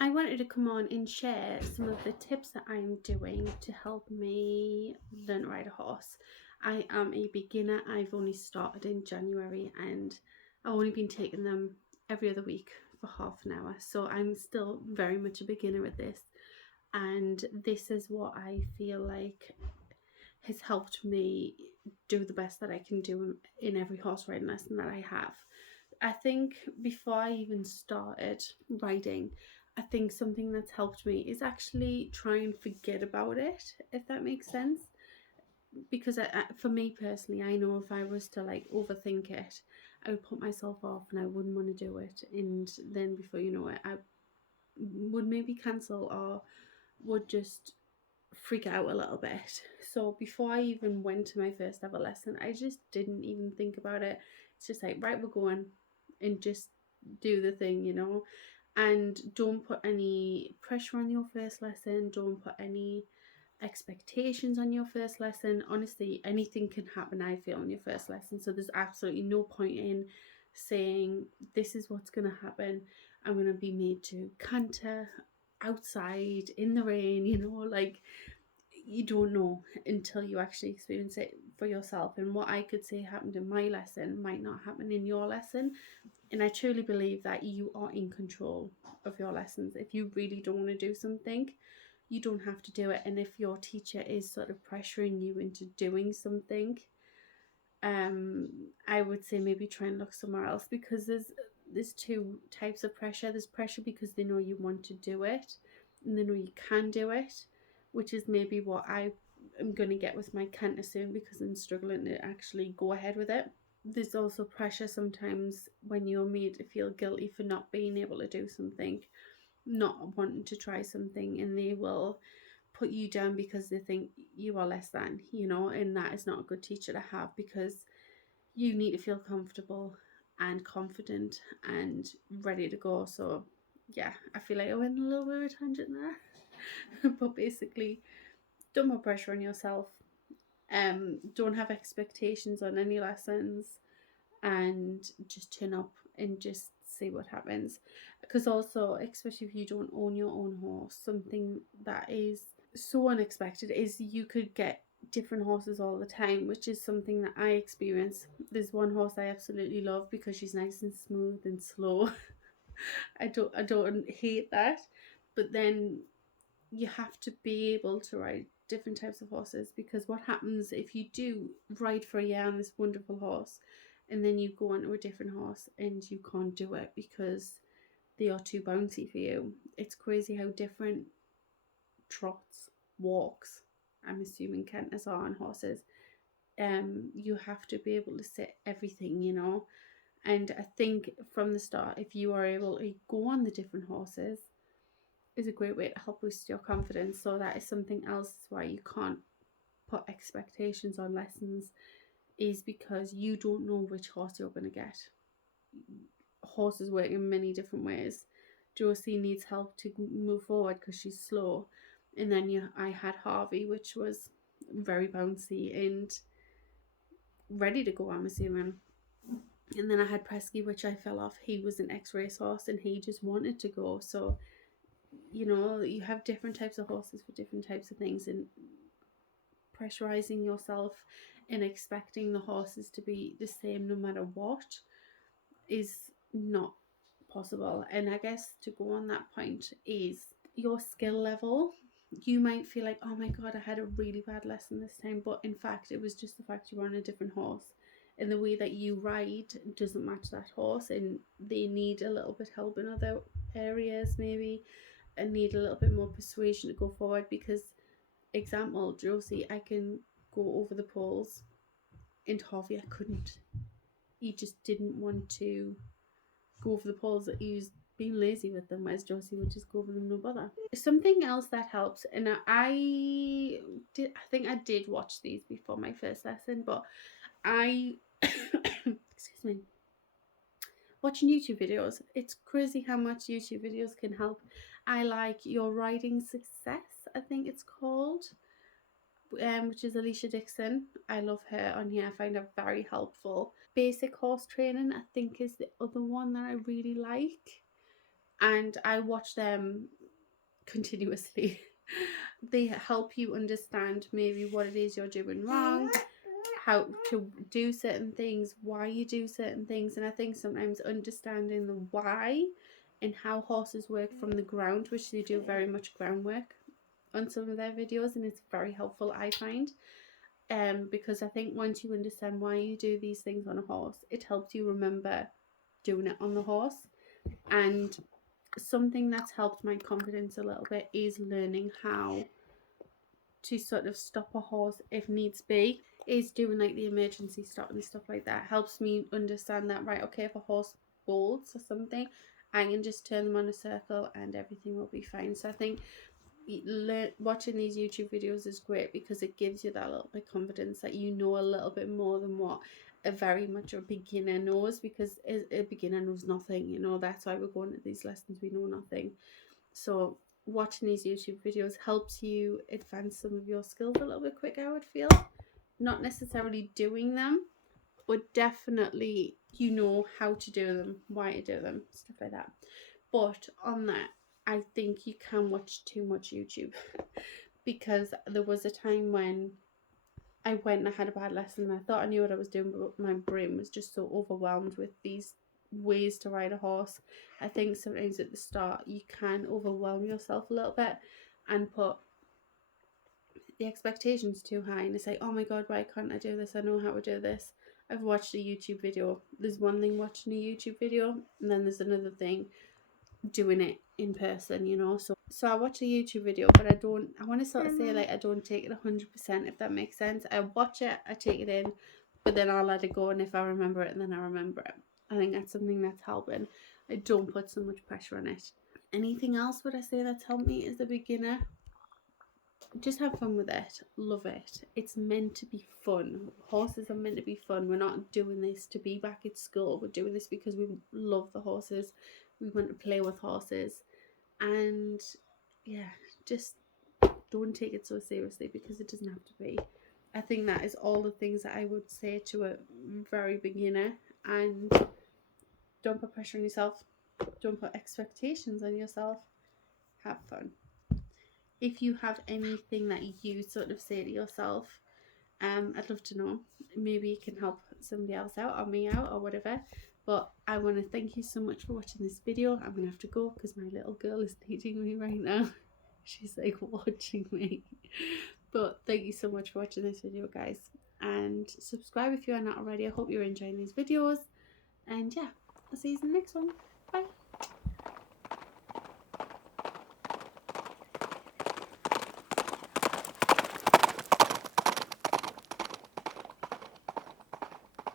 I wanted to come on and share some of the tips that I'm doing to help me learn to ride a horse. I am a beginner. I've only started in January and I've only been taking them every other week for half an hour. So I'm still very much a beginner at this. And this is what I feel like has helped me do the best that I can do in every horse riding lesson that I have. I think before I even started riding, I think something that's helped me is actually try and forget about it, if that makes sense. Because for me personally, I know if I was to like overthink it, I would put myself off and I wouldn't want to do it. And then before you know it, I would maybe cancel or would just freak out a little bit. So before I even went to my first ever lesson, I just didn't even think about it. It's just like, right, we're going, and just do the thing, and don't put any pressure on your first lesson. Don't put any expectations on your first lesson. Honestly, anything can happen, I feel, on your first lesson. So there's absolutely no point in saying, this is what's going to happen. I'm going to be made to canter outside in the rain, like you don't know until you actually experience it for yourself. And what I could say happened in my lesson might not happen in your lesson. And I truly believe that you are in control of your lessons. If you really don't want to do something, you don't have to do it. And if your teacher is sort of pressuring you into doing something, I would say maybe try and look somewhere else, because there's two types of pressure. There's pressure because they know you want to do it and they know you can do it, which is maybe what I am going to get with my canter soon, because I'm struggling to actually go ahead with it. There's also pressure sometimes when you're made to feel guilty for not being able to do something, not wanting to try something, and they will put you down because they think you are less than, and that is not a good teacher to have, because you need to feel comfortable and confident and ready to go. So yeah, I feel like I went a little bit of a tangent there. But basically, don't put pressure on yourself. Don't have expectations on any lessons, and just turn up and just see what happens. Because also, especially if you don't own your own horse, something that is so unexpected is you could get different horses all the time, which is something that I experience. There's one horse I absolutely love because she's nice and smooth and slow. I don't hate that. But then you have to be able to ride different types of horses, because what happens if you do ride for a year on this wonderful horse and then you go onto a different horse and you can't do it because they are too bouncy for you? It's crazy how different trots, walks, I'm assuming Kenters are on horses. You have to be able to sit everything, and I think from the start, if you are able to go on the different horses, is a great way to help boost your confidence. So that is something else why you can't put expectations on lessons, is because you don't know which horse you're going to get. Horses work in many different ways. Josie needs help to move forward because she's slow, and then I had Harvey, which was very bouncy and ready to go, I'm assuming. And then I had Presky, which I fell off. He was an ex-race horse and he just wanted to go. So you have different types of horses for different types of things, and pressurizing yourself and expecting the horses to be the same no matter what is not possible. And I guess to go on that point is your skill level. You might feel like, oh my god, I had a really bad lesson this time, but in fact it was just the fact you were on a different horse, and the way that you ride doesn't match that horse, and they need a little bit help in other areas maybe, and need a little bit more persuasion to go forward. Because example, Josie, I can go over the poles, and Harvey, I couldn't. He just didn't want to go over the poles. He was being lazy with them, whereas Josie would just go over them no bother. Something else that helps, and I think I did watch these before my first lesson, but I excuse me, watching YouTube videos. It's crazy how much YouTube videos can help. I like Your Riding Success, I think it's called, which is Alicia Dixon. I love her on here. I find her very helpful. Basic Horse Training, I think, is the other one that I really like. and I watch them continuously. They help you understand maybe what it is you're doing wrong, how to do certain things, why you do certain things. And I think sometimes understanding the why and how horses work from the ground, which they do very much groundwork on some of their videos, and it's very helpful, I find. Because I think once you understand why you do these things on a horse, it helps you remember doing it on the horse. And something that's helped my confidence a little bit is learning how to sort of stop a horse if needs be, is doing like the emergency stop and stuff like that. Helps me understand that, right, okay, if a horse bolts or something, I can just turn them on a circle and everything will be fine. So I think watching these YouTube videos is great because it gives you that little bit of confidence that you know a little bit more than what a very much a beginner knows, because a beginner knows nothing, you know. That's why we're going to these lessons, we know nothing. So watching these YouTube videos helps you advance some of your skills a little bit quicker, I would feel. Not necessarily doing them, but definitely you know how to do them, why to do them, stuff like that. But on that, I think you can watch too much YouTube because there was a time when I went and I had a bad lesson and I thought I knew what I was doing, but my brain was just so overwhelmed with these ways to ride a horse. I think sometimes at the start you can overwhelm yourself a little bit and put the expectations too high, and it's like, oh my god, why can't I do this? I know how to do this. I've watched a YouTube video. There's one thing watching a YouTube video, and then there's another thing doing it in person, you know. So I watch a YouTube video, but I want to sort of say, like, I don't take it 100%, if that makes sense. I watch it, I take it in, but then I'll let it go, and if I remember it, then I remember it. I think that's something that's helping. I don't put so much pressure on it. Anything else would I say that's helped me as a beginner? Just have fun with it. Love it. It's meant to be fun. Horses are meant to be fun. We're not doing this to be back at school. We're doing this because we love the horses. We want to play with horses. And yeah, just don't take it so seriously, because it doesn't have to be. I think that is all the things that I would say to a very beginner. And don't put pressure on yourself. Don't put expectations on yourself. Have fun. If you have anything that you sort of say to yourself, I'd love to know. Maybe it can help somebody else out or me out or whatever. But I want to thank you so much for watching this video. I'm going to have to go because my little girl is needing me right now. She's like watching me. But thank you so much for watching this video, guys. And subscribe if you are not already. I hope you're enjoying these videos. And yeah, I'll see you in the next one. Bye.